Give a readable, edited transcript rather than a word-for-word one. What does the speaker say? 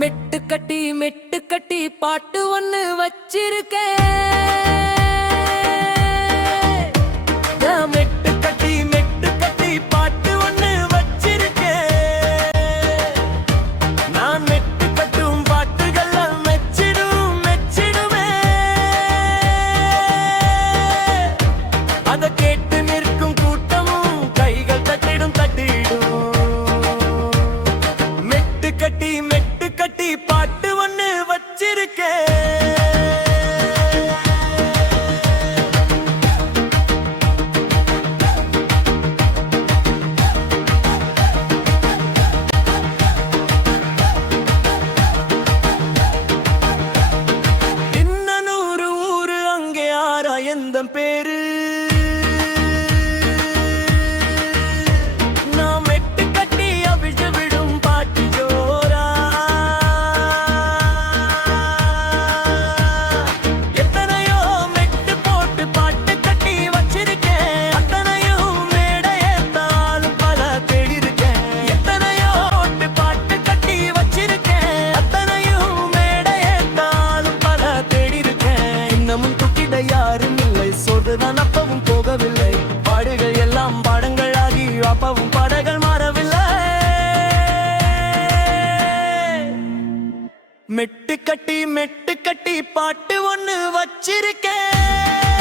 மெட்டு கட்டி பாட்டு ஒண்ணு வச்சிருக்கேன். மெட்டு கட்டி பாட்டு ஒண்ணு வச்சிருக்கேன். நான் மெட்டு கட்டும் பாட்டுகள் மெச்சிடுவேன். அத கேட்டு நிற்கும் கூட்டமும் கைகள் தட்டிடும். மெட்டு கட்டி பாட்டு ஒண்ணு வச்சிருக்கேன். இன்னூறு ஊரு அங்கே ஆராயந்தம் பேரு. நான் மெட்டு கட்டி அவிழ்ந்து விடும் பாட்டு ஜோரா. எத்தனையோ மெட்டு போட்டு பாட்டு கட்டி வச்சிருக்கேன். அத்தனையும் மேடையேத்தாலும் பல தேடிருக்கேன். எத்தனையோ போட்டு பாட்டு கட்டி வச்சிருக்கேன். அத்தனையும் மேடையேத்தாலும் பல தேடிருக்கேன். இன்னமும் துக்கிட யாரும் இல்லை. சோர்ந்துதான் அப்பவும் போகவில்லை. பாடுகள் எல்லாம் பாடங்கள் ஆகி அப்பவும் பாடல்கள் மாறவில்லை. மெட்டு கட்டி பாட்டு ஒண்ணு வச்சிருக்கேன்.